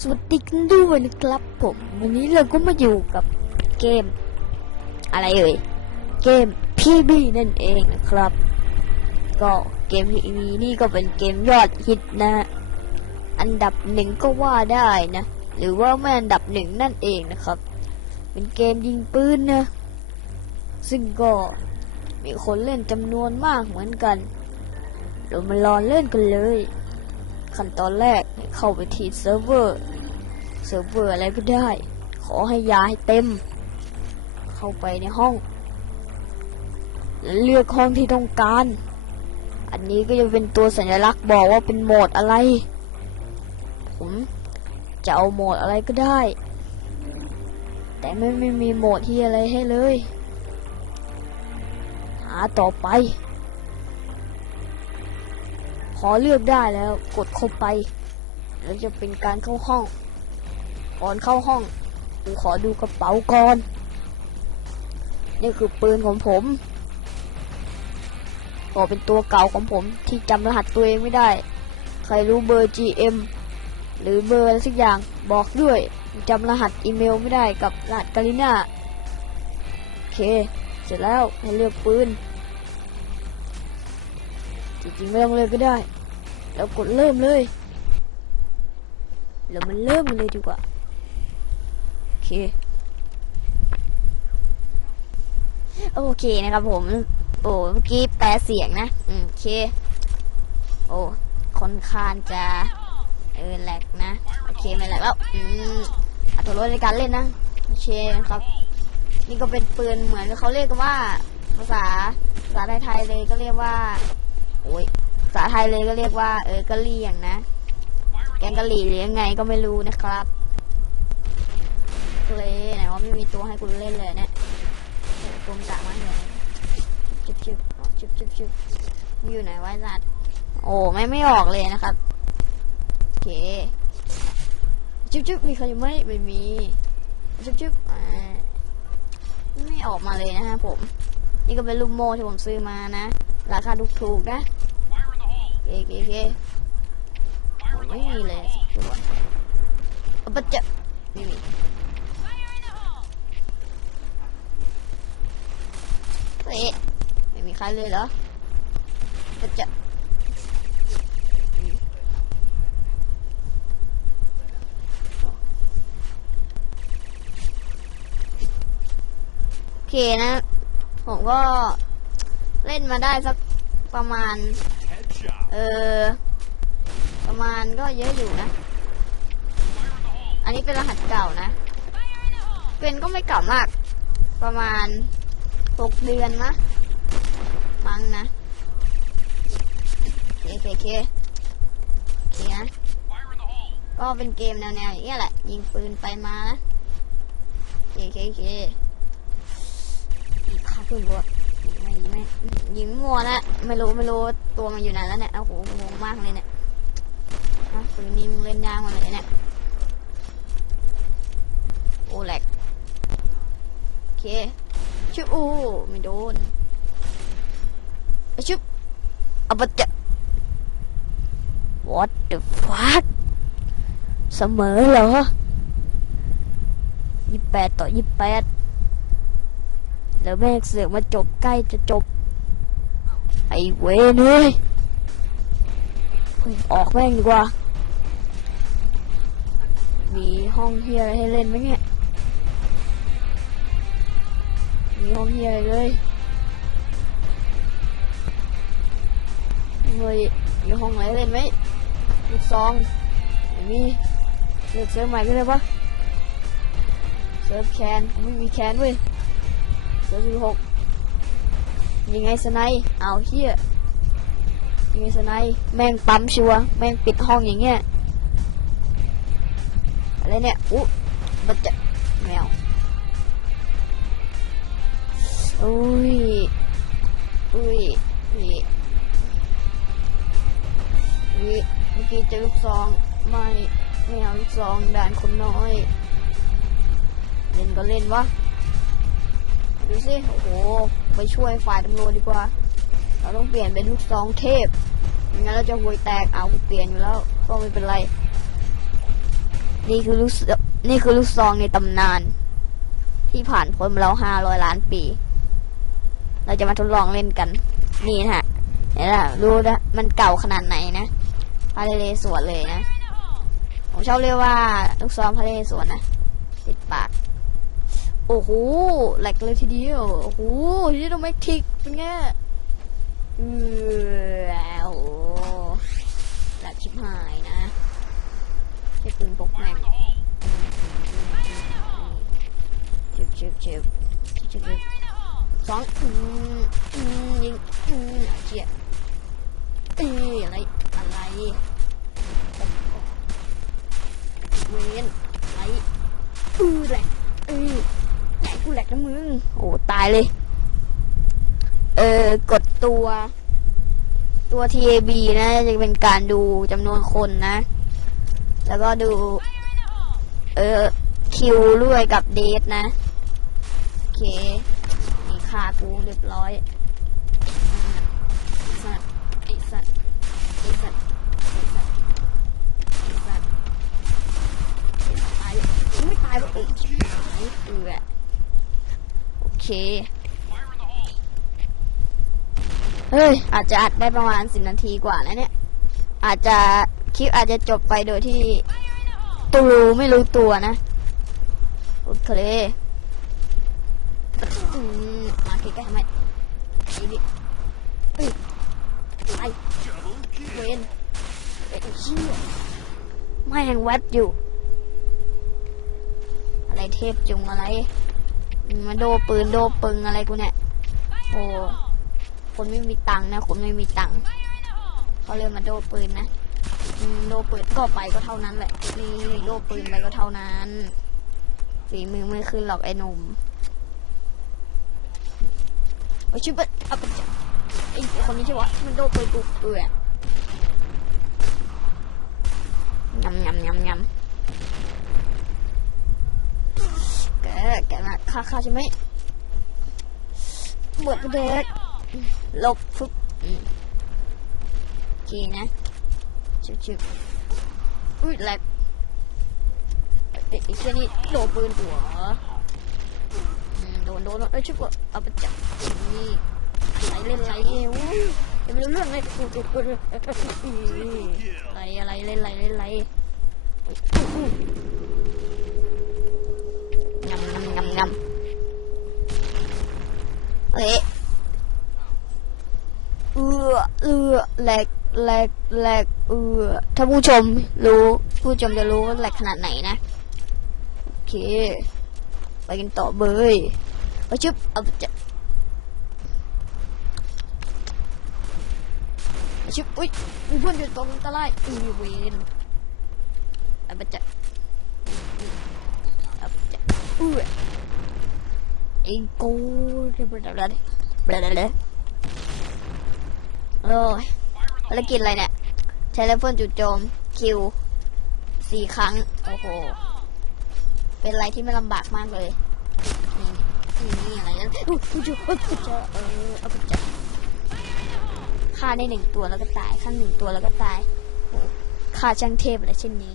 สวัสดีกันด้วยนะครับผมวันนี้เราก็มาอยู่กับเกม อะไรเอ่ยเกม PB นั่นเองนะครับ ก็เกม PB นี่ก็เป็นเกมยอดฮิตนะ อันดับหนึ่งก็ว่าได้นะ หรือว่าไม่อันดับหนึ่งนั่นเองนะครับ เป็นเกมยิงปืนนะ ซึ่งก็มีคนเล่นจำนวนมากเหมือนกันเรามาลองเล่นกันเลย ขั้นตอนแรกเข้าไปที่เซิร์ฟเวอร์เซิร์ฟเวอร์อะไรก็ได้ ขอให้ยาให้เต็ม เข้าไปในห้องแล้วเลือกห้องที่ต้องการ อันนี้ก็จะเป็นตัวสัญลักษณ์บอกว่าเป็นโหมดอะไร ผมจะเอาโหมดอะไรก็ได้ แต่ไม่ไม่มีโหมดที่อะไรให้เลย หาต่อไป อเลือกได้แล้วกดเข้าไปแล้วจะเป็นการเข้าห้อง ก่อนเข้าห้องผมขอดูกระเป๋าก่อน นี่คือปืนของผมก็เป็นตัวเก่าของผมที่จำรหัสตัวเองไม่ได้ ใครรู้เบอร์ GM หรือเบอร์อะไรสักอย่างบอกด้วยจำรหัสอีเมลไม่ได้กับรหัสกาลิน่าโอเค เสร็จแล้วให้เลือกปืน จริงๆไม่ต้องเลยก็ได้ แล้วกดเริ่มเลยแล้วมันเริ่มกันเลยดีกว่า โอเค โอเคนะครับผม โอ้เมื่อกี้แปลเสียงนะโอเค โอ้คอนข้างจะ เออแหลกนะ โอเคไม่แหลกแล้ว อืมอัตรสในการเล่นนะ โอเคครับ นี่ก็เป็นปืนเหมือนเขาเรียกว่า ภาษาภาษาไทยๆเลยก็เรียกว่า โอ้ย ภาษาไทยเลยก็เรียกว่า เออกะเหรี่ยงนะ แกงกะหรี่หรือยังไงก็ไม่รู้นะครับเลยไหนว่าไม่มีตัวให้คุณเล่นเลยเนี่ยเดี๋ยวตัวมันกะมาเลยจุบจุบจุบจุบจุบอยู่ไหนวะจัดโอ้ไม่ไม่ออกเลยนะครับโอเคจุบจุบมีใครอยู่ไหมไม่มีจุบจุบไม่ออกมาเลยนะฮะผม นี่ก็เป็นลูกโม่ที่ผมซื้อมานะ ราคาถูกๆนะ เคโอเคโอเคผมไม่มีเลยสักตัวเอาปเจะไม่มีเฮ้ยไม่มีใครเลยเหรอปเจะโอเคนะ ผมก็เล่นมาได้สักประมาณ ออ ประมาณก็เยอะอยู่นะ อันนี้เป็นรหัสเก่านะ เป็นก็ไม่เก่ามาก ประมาณหกเดือนนะมั้งนะโอเคโอเคโอเคนะก็เป็นเกมแนวๆอย่างเงี้ยแหละ ยิงปืนไปมานะโอเคโอเคโอเคยิงฆ่าขึ้นบัวยิงไม่ยิงไม่ยิงมัวแล้ว ไม่รู้ไม่รู้ตัวมันอยู่ไหนแล้วเนี่ยโอ้โหงงมากเลยเนี่ยปืนนี้มึงเล่นยากมาเลยเนี่ยโอแหลกโอเคชุบโอ้ไม่โดนชุบเอาปจะ What the fuck เสมอเหรอยี่แปดต่อยี่แปดแล้วแม่เสือกมาจบใกล้จะจบ อ้เวนเฮ้ยออกแม่งดีกว่า มีห้องเฮียอะไรให้เล่นไหมเนี่ย มีห้องเฮียอะไรเลยเฮ้ยมีห้องไหนเล่นไหมลูกซองม่มีเลือกเซิร์ฟใหม่ก็ได้ปะเซิร์ฟแคนไม่มีแคนเว้ยเซิร์ฟสิบหก ยังไงสไนเอาเฮียมีสไนแม่งปั๊มชัวแม่งปิดห้องอย่างเงี้ยอะไรเนี่ยอุ๊บัดจะแมวอุ้ยอุ้ยอุ้ยอุ้ยเมื่อกี้เจอลูกซองไม่ไม่เอาลูกซองด่านคนน้อยเล่นก็เล่นวะดูสิโอ้โห ไปช่วยฝ่ายตำรวจดีกว่า เราต้องเปลี่ยนเป็นลูกซองเทพไม่งั้นเราจะหวยแตกเอาเปลี่ยนอยู่แล้วก็ไม่เป็นไร นี่คือลูกนี่คือลูกซองในตำนาน ที่ผ่านพ้นมาแล้วห้าร้อยล้านปี เราจะมาทดลองเล่นกัน นี่นะฮะเห็นไหมรู้นะมันเก่าขนาดไหนนะพาเลเลสวนเลยนะ ผมชอบเรียกว่าลูกซองพาเลสวนนะติดปาก โอ้โหแหลกเลยทีเดียว โอ้โหทีนี้ต้องไม่ทิกเป็นไงเออโอ้หแหลกชิบหายนะไอ้ปืนพกแม่งชิบชิบชิบชิบชิบชิบสองอืมอืมยิงอืมเจี๊ยเอ้ยอะไรอะไรเวนอะไรอือแหลกอ้ยแหล กูแหลกนะมึง โอ้ตายเลย เออกดตัวตัว TAB นะจะเป็นการดูจำนวนคนนะ แล้วก็ดู เออคิวด้วยกับเดทนะ โอเคนี่ค่ากูเรียบร้อยอ่าสัตว์ไอสัตว์ไอสัตว์ไอสัตว์ไอสัตว์ตายไม่ตายหรอกเอ้ยตายเอือโอ เค เฮ้ย อาจจะอัดได้ประมาณสิบนาทีกว่านะเนี่ย อาจจะคลิปอาจจะจบไปโดยที่ตูรู้ไม่รู้ตัวนะ โอเคอืมมาคลิกกันทำไมไอ้ดิเอ้ยไอ้เวนไอ้เชี่ยไม่ยังแวบอยู่ อะไรเทพจุงอะไร มาโดปืนโดปึงอะไรกูเนี่ย โอ้ คนไม่มีตังค์นะ คนไม่มีตังค์เขาเลยมาโดปืนนะโดปืนก็ไปก็เท่านั้นแหละ นี่โดปืนไปก็เท่านั้นฝีมือไม่ขึ้นหรอกไอ้หนุ่มโอ้ชิบะอัปะจ๊ะไอ้คนนี้ใช่วะมันโดปืนกูเอื่อยยำยำยำยำ แกแกมาฆ่าฆ่าใช่ไหมเบิดเด็กลบฟึบอืมโอเคนะชิบชิบอุ้ยแหลกไอ้ไอ้เชี่นี่โดนปืนหัวโดนโดนเอ้ยชิบเอาไปจับนี่ไหลเล่นไหลเอ้ยอุ้ยยังไม่รู้เรื่องเลยอุ๊ยอุ๊ยอุ๊ยอุ๊ยไหลอะไรเล่นไหลเล่นไหลอุ๊ยอุ๊ยยำยำยำยำ เอ๊ะเอือเอือแหลกแหลกแหลกเอือถ้าผู้ชมรู้ ผู้ชมจะรู้ว่าแหลกขนาดไหนนะ โอเค ไปกันต่อเบยไปชึบเอาไปจะไปชึบอุ้ยมีเพื่อนอยู่ตรงตะไลอือเวนเอาไปจะเอาไปจะอือไอ้ กูเดี๋ยวเดี๋ยวเดี๋ยวเดี๋ยวเดี๋ยวเดี๋ยโอ้ยภารกิจอะไรเนี่ย ใช้เลเฟิลจุดโจม คิวสี่ครั้ง โอ้โห เป็นอะไรที่ไม่ลำบากมากเลย นี่นี่อะไรนะอุ๊ยอุ๊ยอุ๊ยอุ๊ยเจอเออเอาไปจับฆ่าได้หนึ่งตัวแล้วก็ตายฆ่าหนึ่งตัวแล้วก็ตายโอ้ฆ่าช่างเทพอะไรเช่นนี้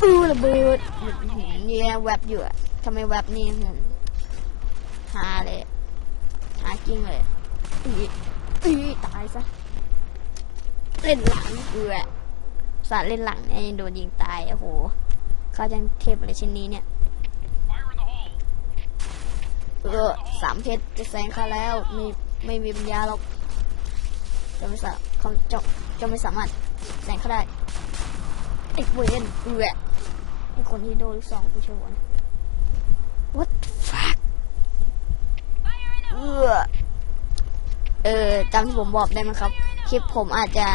ปูระเบิดเหือเนี่ยแวบอยู่อะทำไมแวบนี่หืมฮาเลยหาจริงเลยอีอีตายซะ เล่นหลังเอือสาดเล่นหลังเนี่ยโดนยิงตายโอ้โหเขาจังเทพอะไรชิ้นนี้เนี่ยเออสามเพชรจะแซงเขาแล้วไม่ไม่มีปัญญาหรอกจะไม่สามเขาจะจะไม่สามารถแซงเขาได้ไอ้เวนเอือ คนที่โดนสองกูชวน what the fuck เออเออจำที่ผมบอกได้ไหมครับ คลิปผมอาจจะ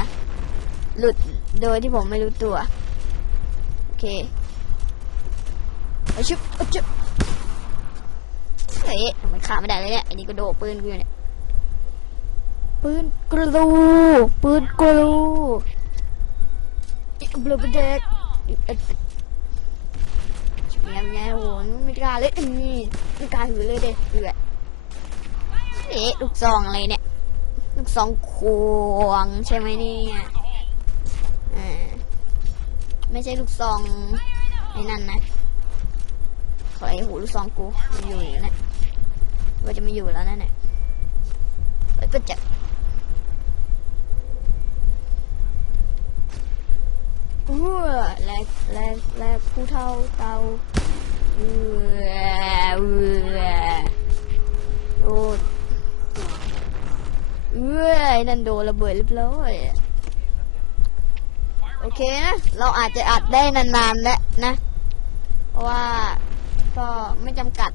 หลุดโดยที่ผมไม่รู้ตัว โอเคอชุบอชุบเฮ้ยทำไมขาไม่ได้เลยเนี่ย อันนี้ก็โดดปืนกูอยู่เนี่ย ปืนกรูปืนกรูอีกบลูเด็ก ยังไงโหไม่กล้าเลยอืมไม่กล้าหือเลยเด็กเอือดเอ๊ะลูกซองอะไรเนี่ย ลูกซองควงใช่ไหมเนี่ยอ่าไม่ใช่ลูกซองไอ้นั่นนะขอไอ้หูลูกซองกูมันอยู่อย่นะว่าจะไม่อยู่แล้วนั่นแหละเอ้ยก็จะเออแลกแลกแลกผู้เท่าเตา เออเออโอ้เออไอ้นั่นโดนระเบิดเรียบร้อยโอเคนะ เราอาจจะอัดได้นานๆแล้วนะ เพราะว่าก็ไม่จำกัด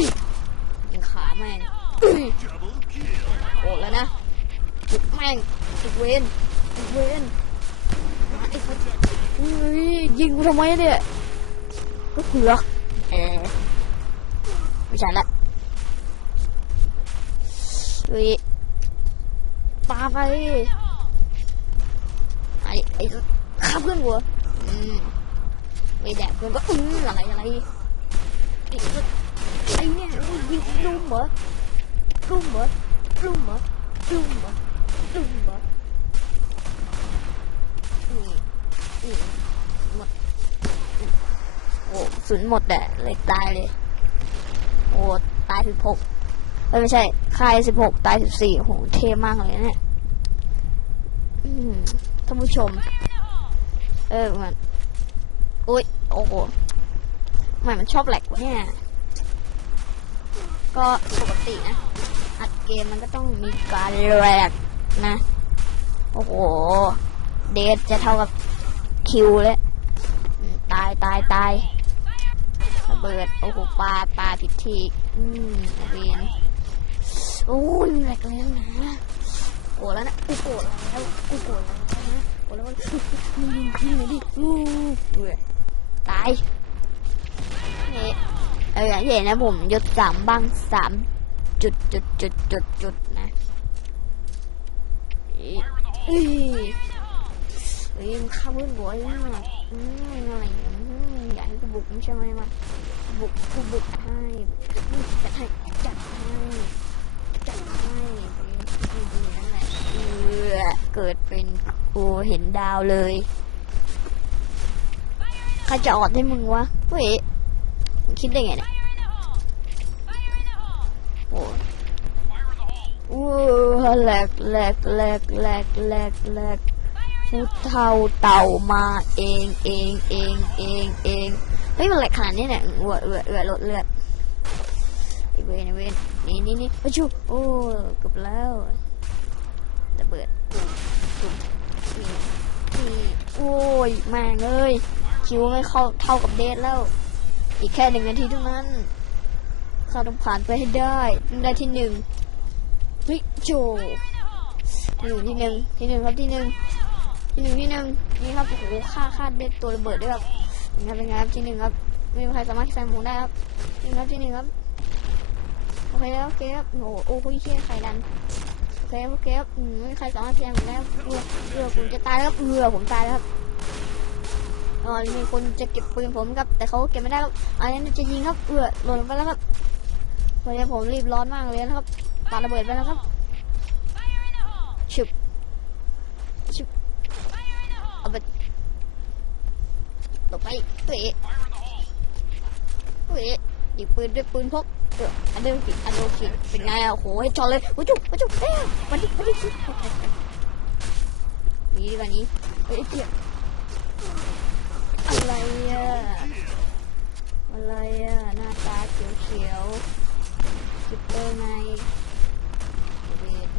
ยยิงขาแม่งโอดแล้วนะจุดแม่งจุดเวนจุดเวนยิงกูทำไมเนี่ย ก็เผือกเออไม่ใช่ละอุ้ยปาไปไอ้ไอ้ฆ่าเพื่อนกูเหรออืมไอ้แดกเพื่อนก็อืออะไรอะไรไอ้ไอ้เนี่ยโอ้ยยิงลุมเหรอลุมเหรอลุมเหรอลุมเหรอลุมเหรออืมอืม อ้สุนหมดแหละเลยตายเลย โอ้ตายสิบหกไม่ใช่คายสิบหกตายสิบสี่โหเท่มากเลยเนี่ยท่านผู้ชม เออมันอุ้ยโอ้โหทำไมมันชอบแหลกวะเนี่ยก็ปกตินะอัดเกมมันก็ต้องมีการแหลกนะ โอ้โห เดทจะเท่ากับคิวเลย ตายตายตาย เบิด โอ้โหปลาปลาผิดทีอืมเวนโอ้ยแหลกเลยนะโอ้แล้วนะกูโกรธแล้วกูโกรธแล้วนะโกรธแล้วมึงยิงยิงเลยดิอู้เบื่อตายนี่เอออย่างที่เห็นนะผมยศสามบ้างสามจุดจุดจุดจุดจุดนะเอ้ยเอ้ยเอ้าเพื่อนกูยังไงอืมอะไรอย่างเงี้ยอยากให้กูบุกใช่ไหมมา บุกกูบุกให้จัดให้จัดให้จัดให้ดีๆนั่นแหละเออเกิดเป็นกูเห็นดาวเลยใครจะออดให้มึงวะเฮ้ยคิดได้ไงเนี่ยโอ้โอ้แหลกแหลกแหลกแหลกแหลกแหลกผู้เท่าเต่ามาเองเองเองเองเอง เฮ้ยมันแหลกขนาดนี้เนี่ยเอือเอือเอือลดเลือดไอเวนไอเวนนี่นี่นี่ไปชูโอ้เกือบแล้วระเบิดนี่โอ้ยแม่งเอ้ยคิวไม่เข้าเท่ากับเดทแล้ว อีกแค่หนึ่งนาทีเท่านั้นข้าต้องผ่านไปให้ได้ได้ที่หนึ่งเฮ้ยโจอยู่ที่หนึ่งที่หนึ่งครับที่หนึ่งที่หนึ่งที่หนึ่งนี่ครับโอ้โหฆ่าฆ่าเด็ดตัวระเบิดด้วยครับ เป็นไงเป็นไงครับที่หนึ่งครับไม่มีใครสามารถแซงผมได้ครับหนึ่งครับที่หนึ่งครับโอเคโอเคครับโอ้โหโอ้โหเชี่ยใครดันโอเคโอเคครับอืมไม่มีใครสามารถแซงผมได้ครับเอือเอือผมจะตายแล้วครับเอือผมตายแล้วครับอ๋อมีคนจะเก็บปืนผมครับ แต่เขาเก็บไม่ได้ครับอันนี้จะยิงครับเอือหล่นไปแล้วครับวันนี้ผมรีบร้อนมากเลยนะครับปาระเบิดไปแล้วครับชุบเอาไป ตกไปเฮ้ยเฮ้ยยิงปืนด้วยปืนพกเอออันเดิมผิดอันโลคิดเป็นไงอะโอ้โหให้จอเลยวุ้จุ๊บโอ้จุ๊บเอ้ยวันนี้วันนี้นี่ดีกว่านี้เฮ้ยเดี๋ยวะไรอะ อะไรอะ หน้าตาเขียวเขียวๆจิปเปอร์ไงเวน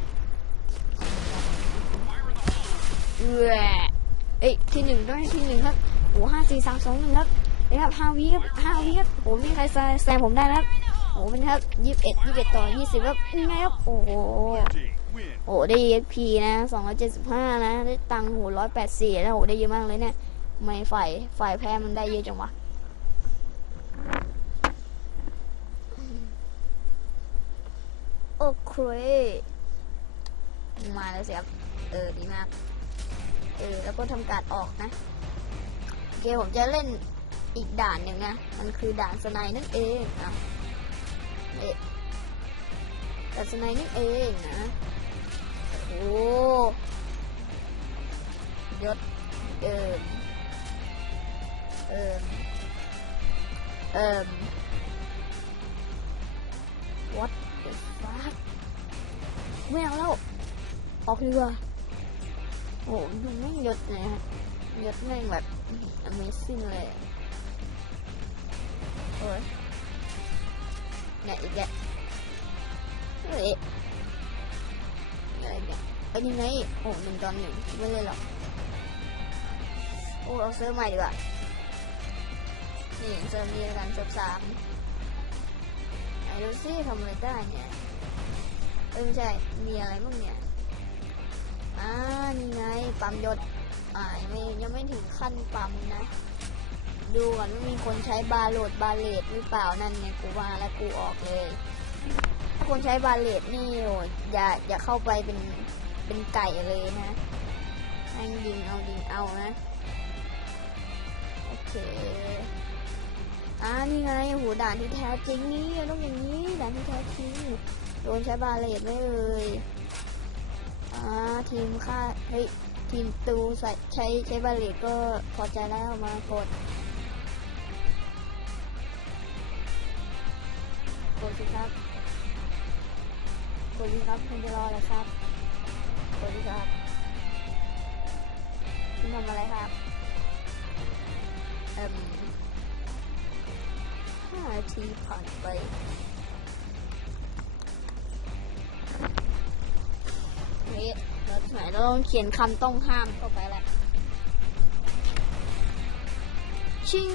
เออเอ้ยที่หนึ่งต้องให้ที่หนึ่งครับโอ้ห้า สองหนึ่งครับเอ้ครับห้าวิครับห้าวิครับโอ้ไม่มีใครแซงผมได้นะครับโอ้เป็นครับยี่สิบเอ็ดยี่สิบเอ็ดต่อยี่สิบครับยังไงครับโอ้โหโอ้ได้ EXP นะ275นะได้ตังค์โห184แล้วโหได้เยอะมากเลยเนี่ยทำไมฝ่ายฝ่ายแพ้มันได้เยอะจังวะโอเคมาแล้วสิครับเออดีมากเออแล้วก็ทำการออกนะ เคผมจะเล่นอีกด่านหนึ่งนะ มันคือด่านสไนนั่นเองอะเอ๊ะด่านสไนนั่นเองนะโอ้ยศเอิมเอิมเอิม what the fuck ไม่เอาแล้ว ออกดีกว่าโอ้โหดูแม่งยศนะฮะยศแม่งแบบ amazing เลยโอ้ยเนี่ยอีกแล้วเฮ้ยอะไรเนี่ยไอ้นี่ไงโอ้หนึ่งตอนหนึ่งไม่เลยหรอกโอ้เราเซิร์ใหม่ดีกว่านี่เซิร์ฟนี้แล้วกันเซิร์ฟสามไหนดูซิทำอะไรได้เนี่ยเออไม่ใช่มีอะไรบ้างเนี่ยอ่านี่ไงปั๊มยศ อ่ายไม่ยังไม่ถึงขั้นปั๊มนะ ดูก่อนว่ามีคนใช้บาโหลดบาเลตหรือเปล่านั่นไงกูว่าแล้วกูออกเลย ถ้าคนใช้บาเลตนี่โอ้ยอย่าอย่าเข้าไปเป็นเป็นไก่เลยนะแม่งยิงเอายิงเอานะ โอเคอ่านี่ไงโหด่านที่แท้จริงนี่ต้องอย่างนี้ด่านที่แท้จริงโดนใช้บาเลตไม่เอ่ยอ่าทีมค่าเฮ้ย ทีมตูใส่ใช้ใช้บาลตก็พอใจแล้วมากดกดสิครับกดสิครับคุณจะรออะไรครับกดสิครับคุณทำอะไรครับเอ่มห้าทีผ่านไป เราต้องเขียนคำต้องห้ามเข้าไปแหละชิง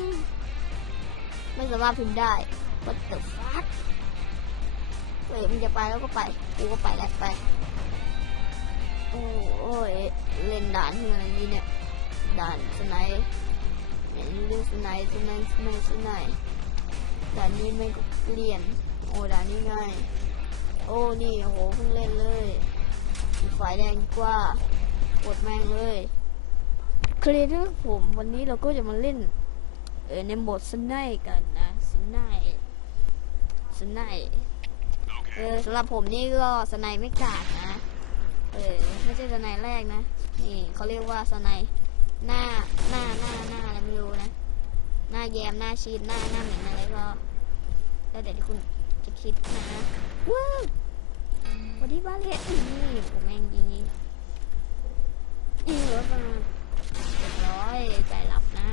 ไม่สามารถพิมพ์ได้ what the fuck เฮ้ยมันจะไปแล้วก็ไป กูก็ไปแล้วไป โอ้ย เล่นด่านอะไรนี่เนี่ย ด่านสไนป์เนี่ยเรื่องสไนป์สไนป์สไนป์สไนป์ด่านนี้ไม่ก็เปลี่ยน โอ้ด่านนี้ง่าย โอ้ นี่ โอ้โหเพิ่งเล่นเลย ฝ่ายแดงกว่ากดแม่งเลยเคลียร์ด้วยผมวันนี้เราก็จะมาเล่น เออในโหมดสไนป์กันนะสไนป์สไนป์เออสำหรับผมนี่ก็สไนป์ไม่กาดนะ เออไม่ใช่สไนป์แรกนะนี่เขาเรียกว่าสไนป์หน้าหน้าหน้าหน้าอะไรไม่รู้นะ หน้าแยมหน้าชีดหน้าหน้าเหม็นอะไรก็แล้วแต่ที่คุณจะคิดนะว้าว วันที่บ้านเล็กนี่ผมแม่งดีอีรถมาเรียบร้อยใจหลับนะ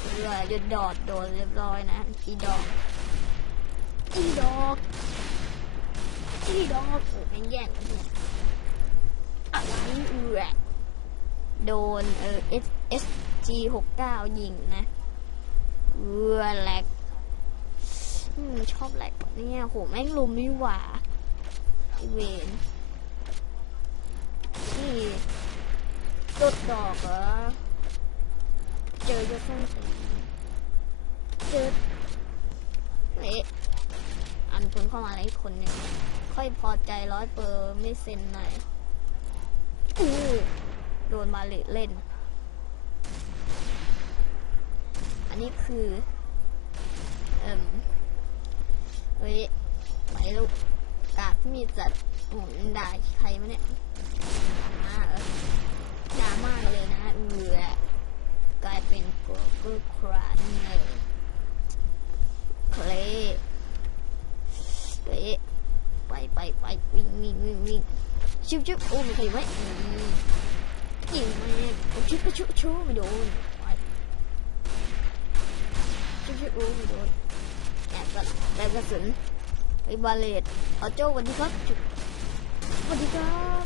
เรือหยุดดอดโดนเรียบร้อยนะอีดอกอีดอกอีดอกโอ้แม่งแย่งกันอะไรเอือโดนเออ S S G หกเก้ายิงนะเอือแหลกอืมชอบแหลกเนี่ยโหแม่งลุมไม่หว่า อเวนนี่จดดอกเหรอ เจอยศส้นสีเจอเอ๊ะอันคนเข้ามาอะไรอีกคนหนึ่งค่อยพอใจร้อยเปอร์ไม่เซ็นหน่อยอู้โดนมาเลเล่น อันนี้คือ เอ่มเฮ้ย ไปลูก กากที่มีจัดโอ้ยด่าใครมาเนี่ยมาเออด่ามากเลยนะเอือกลายเป็นโกโก้ครานเลยเคลเฮ้ยไปไปไปวิ่งวิ่งวิ่งวิ่งชิบชิบโอ้ม่เคยไหมอืมยิงมาเนี่ยโอ้ชิบชิบชิบไม่โดนไปชิบชิบโอ้ไม่โดนแอบกันแอบกระสุน ไอ้บาเลตเอาโจ้สวัสดีครับสวัสดีครับ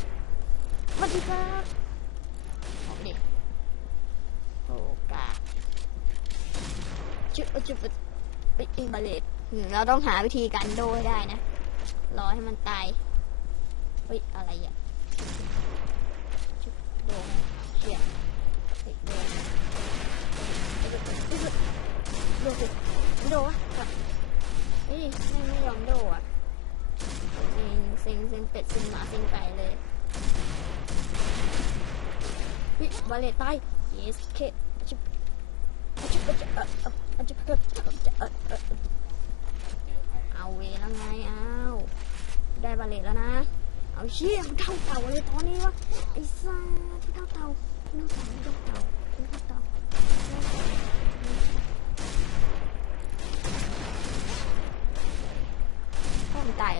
สวัสดีครับออกดิโอ้กาจุ๊บจุ๊บไอ้ไอ้บาเลตเราต้องหาวิธีการโดให้ได้นะ รอให้มันตายเฮ้ยอะไรอะจุ๊บโดนเชี่ยโดนโดนโดนโดนสิโดนวะ เฮ้ยไม่ไม่ยอมโดนอะเซ็งเซ็งเซ็งเป็ดเซ็งหมาเซ็งไก่เลยเฮ้ยบาเลตตาย yes เคจุบจุบจุบเออออจุ๊บจุบเออเออเอาเวแล้วไงเอาได้บาเลตแล้วนะ เอาเชี่ยมันเท่าเต่าเลยตอนนี้วะไอ้ซ่าที่เท่าเต่าที่เท่าเต่าที่เท่าเต่า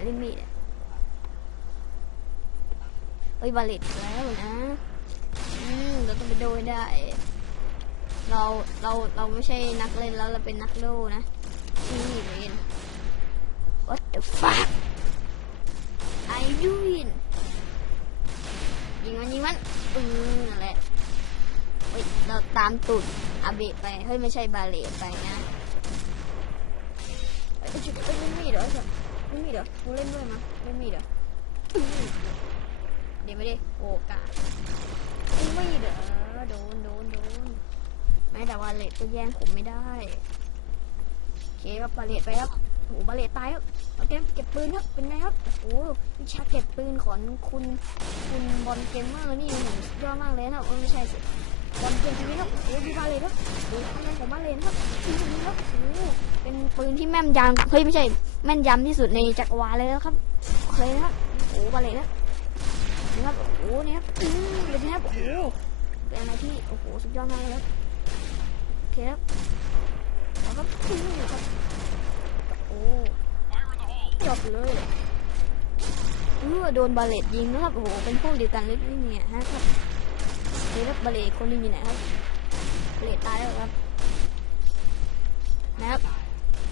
ล่นมีดอะเอ้ยบาเลตแล้วนะอืมเราต้องไปโดยได้ เราเราเราไม่ใช่นักเล่นแล้วเราเป็นนักโดนะนี่เล่น What the fuck I doing ยิงมันยิงมันอืมนั่นแหละเฮ้ยเราตามตุดอาเบะไปเฮ้ยไม่ใช่บาเลตไปนะเอ้ยเอ้ยเอ้ยเล่นมีดเหรอ เล่นมีดเหรอกูเล่นด้วยมั้ยเล่นมีดเหรออื้อเดี๋ยวไม่ได้โอกาสเล่นมีดเหรอโดนโดนโดนแม้แต่บาเลตก็แย่งผมไม่ได้โอเคครับบาเลตไปครับโอ้โหบาเลตตายครับโอเคเก็บปืนครับเป็นไงครับโอ้โหวิชาเก็บปืนของคุณคุณบอลเกมเมอร์นี่ยอดมากเลยนะเออไม่ใช่สิ บอลเกมทีวีครับโอ้ดีบาเลนครับดูทำงานของบาเลนครับทีวีครับโอ้เป็นปืนที่แม่นยำเฮ้ยไม่ใช่แม่นยำที่สุดในจักรวาลเลยนะครับโอเคนะครับโอ้บาเลนนะนี่ครับโอ้นี่ครับอืมเป็นไงครับโอ้โหเป็นอะไรที่โอ้โหสุดยอดมากเลยครับโอเคครับแล้วก็อืมครับโอ้จบเลยเออโดนบาเลตยิงนะครับโอ้โหเป็นพวกเดียวกันเลยนี่ฮะครับ เดี๋ยวครับบาเลคนนึงอยู่ไหนครับเบเลตายแล้วครับนะครับ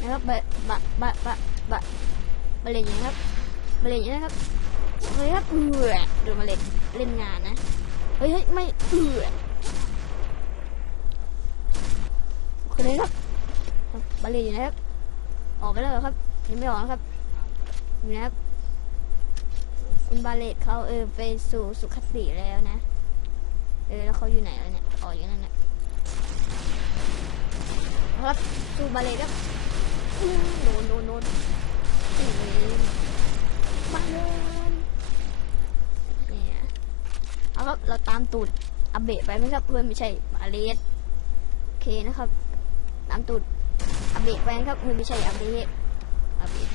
นะครับบะบะบะบะบะบเลตอย่างนี้ครับบเลตอย่างนี้ครับเฮ้ยครับเออดนบาเลตเล่นงานนะเฮ้ยเฮ้ยไม่เออคนนี้ครับบาเลตอยู่ไหนครับ ออกไปแล้วเหรอครับยังไม่ออกนะครับนะครับ คุณบาเลตเขาเออไปสู่สุขติแล้วนะ เออแล้วเขาอยู่ไหนแล้วเนี่ยอ๋ออยู่นั่นแหละครับสูบาเลตครับโดนโดนโดนเอ้ยบาเลตเนี่ยเอาครับเราตามตูดอัปเบะไปไหมครับเพื่อนไม่ใช่บาเลตโอเคนะครับ ตามตูดอัปเบะไปนะครับเพื่อนไม่ใช่อัปเบะอัปเบะ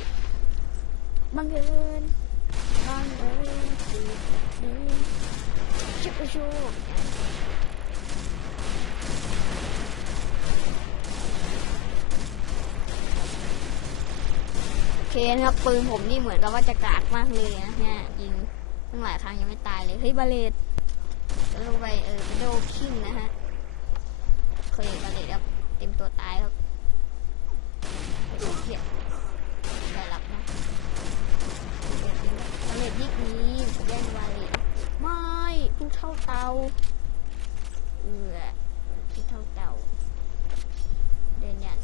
บังเอิญบังเอิญสิดี ชิบชูโอเคนะครับปืนผมนี่เหมือนกับว่าจะกากมากเลยนะเนี่ยยิงตั้งหลายครั้งยังไม่ตายเลย เฮ้ยบาเลตแล้วลงไปเออโดคิงนะฮะเคยบาเลตครับเต็มตัวตายครับเขียดได้รับนะ สำเร็จยิกนี้แย่งไว้ไม่ผู้เท่าเอือผู้เท่าเต่าเดินอย่าง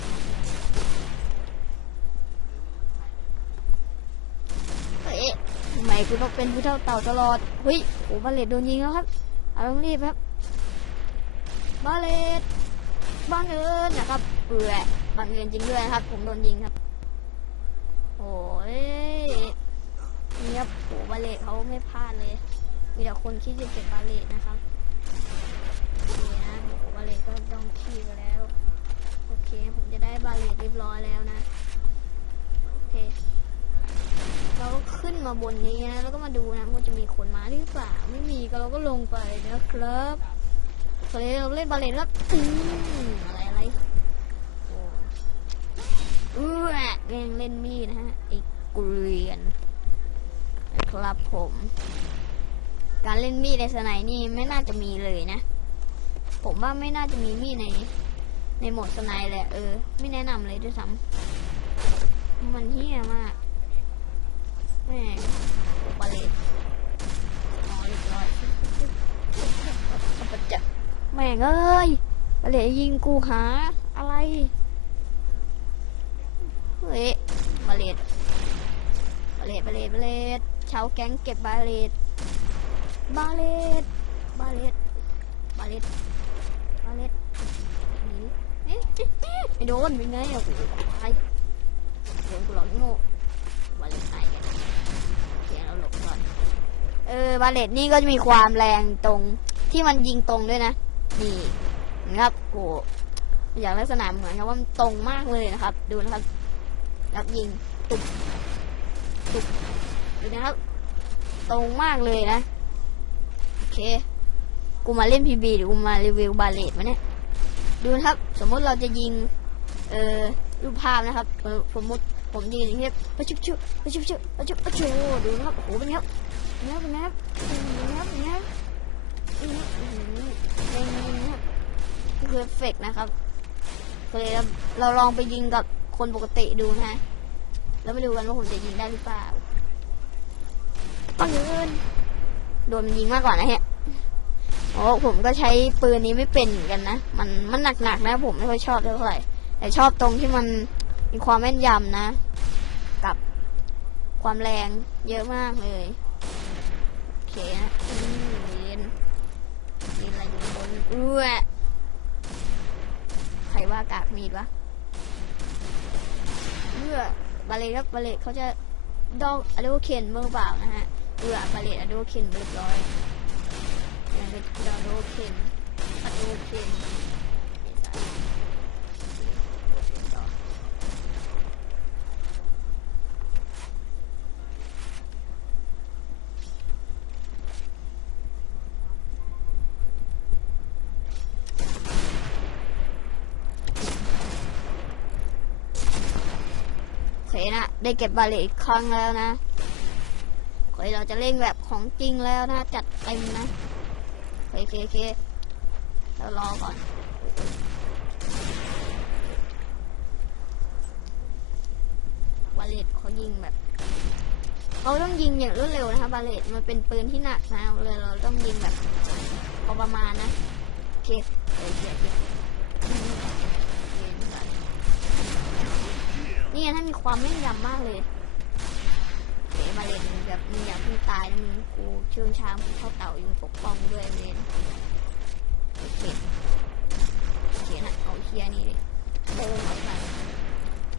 เฮ้ยทำไมกูต้องเป็นผู้เท่าเต่าตลอดเฮ้ยโอ้บาเลตโดนยิงแล้วครับเอาต้องรีบครับบาเลตบังเอิญนะครับเอือบังเอิญจริงด้วยนะครับ ผมโดนยิงครับโอ้ยเนี่ครับโหบาเลตเขาไม่พลาดเลย มีแต่คนคิดจะเก็บบาเลตนะครับโอเคนะบาเลตก็ต้องขี้ไปแล้ว โอเค ผมจะได้บาเลตเรียบร้อยแล้วนะ โอเค เราก็ขึ้นมาบนนี้นะ แล้วก็มาดูนะว่าจะมีคนมาหรือเปล่า ไม่มีก็เราก็ลงไปนะครับตอนนี้เราเล่นบาเลตแล้วอืมอะไรอะไรโอ้เออเล่นเล่นมีดนะฮะไอ้เกรียนนะครับผม การเล่นมีดในสไนนี่ไม่น่าจะมีเลยนะ ผมว่าไม่น่าจะมีมีดใน ในโหมดสไนเลยเออ ไม่แนะนำเลยด้วยซ้ำมันเฮี้ยมากแม่บาเลตอ๋อเรียบร้อยเอาไปจะแม่งเอ้ยบาเลตยิงกูหาอะไรเฮ้ยบาเลตบาเลตบาเลตบาเลตชาวแก๊งเก็บบาเลต บาเลตบาเลตบาเลตบาเลตนีเอ๊ะเอ๊ะไม่โดนเป็นไงอะโอ้โหตายโดนกูหลอกโง่บาเลตตายกันโอเคเราหลบก่อน เออบาเลตนี่ก็จะมีความแรงตรงที่มันยิงตรงด้วยนะ นี่นะครับโอ้โหอย่างลักษณะเหมือนกับว่ามันตรงมากเลยนะครับ ดูนะครับแล้วยิงตุกตุกดูนะครับ ตรงมากเลยนะ เคกูมาเล่นพีบีหรือกูมารีวิวบาเลตวะเนี่ย ดูนะครับ สมมติเราจะยิง เอ่อรูปภาพนะครับ สมมติผมยืนอย่างเงี้ยปะชุบชุบปะชุบชุบปะชุบปะชุบดูนะครับโอ้โหเป็นครับเป็นครับเป็นครับเป็นครับเป็นครับเป็นครับคือเอฟเฟกนะครับเลยเราเราลองไปยิงกับคนปกติดูนะฮะแล้วมาดูกันว่าผมจะยิงได้หรือเปล่าปังเงินโดนมันยิงมากกว่านะฮะ โอ้ผมก็ใช้ปืนนี้ไม่เป็นเหมือนกันนะ มันมันหนักๆนะผมไม่ค่อยชอบเท่าไหร่ แต่ชอบตรงที่มันมีความแม่นยำนะ กับความแรงเยอะมากเลย โอเคนะอืมเรียนเรียนอะไรอยู่บนเอื้อใครว่ากากมีดวะเอื้อบาเลตครับบาเลเขาจะดอกอะโดเคนเมื่อเปล่านะฮะเอื้อบาเลอะโดเคนเรียบร้อย เป็นดอกอะโดเคนอะโดเคนต่อโอเคนะได้เก็บบาเลอีกครั้งแล้วนะโอเคเราจะเล่นแบบของจริงแล้วนะ จัดเต็มนะ โอเคโอเคโอเรารอก่อนบาเลตเขายิงแบบเราต้องยิงอย่างรวดเร็วนะคะบาเลตมันเป็นปืนที่หนักนะเลยเราต้องยิงแบบพอประมาณนะโอเคโอเคโอเคนี่ถ้ามีความแม่นยำมากเลย เอ๋บาเลตมึงแบบมึงอยากพิ่งตายนะมึงกูเชื่องช้างกูเข้าเต่ายิงปกป้องด้วยเวนโอเคโอเคนะเอาเฮียนี่เลยโกงออกไป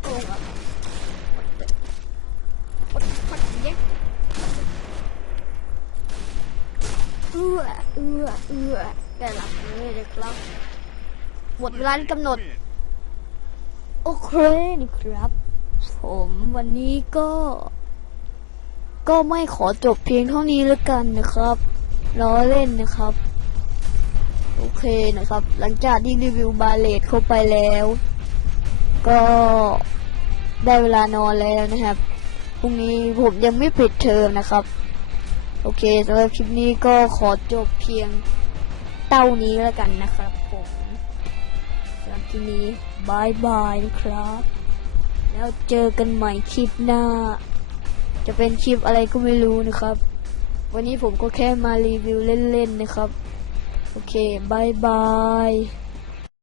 โกงออกไปกดกดเย็ดเอื้อเอื้อเอื้อได้หลับเลยเลยครับหมดเวลาที่กำหนด โอเคนะครับ ผมวันนี้ก็ ก็ไม่ขอจบเพียงเท่านี้แล้วกันนะครับล้อเล่นนะครับ โอเคนะครับ หลังจากที่รีวิวบาเลตเข้าไปแล้ว ก็ได้เวลานอนแล้วนะครับ พรุ่งนี้ผมยังไม่ปิดเทอมนะครับ โอเคสำหรับคลิปนี้ก็ขอจบเพียงเต้านี้แล้วกันนะครับผมสำหรับคลิปนี้บายบายนะครับ แล้วเจอกันใหม่คลิปหน้า จะเป็นคลิปอะไรก็ไม่รู้นะครับ วันนี้ผมก็แค่มารีวิวเล่นๆนะครับ โอเคบายบาย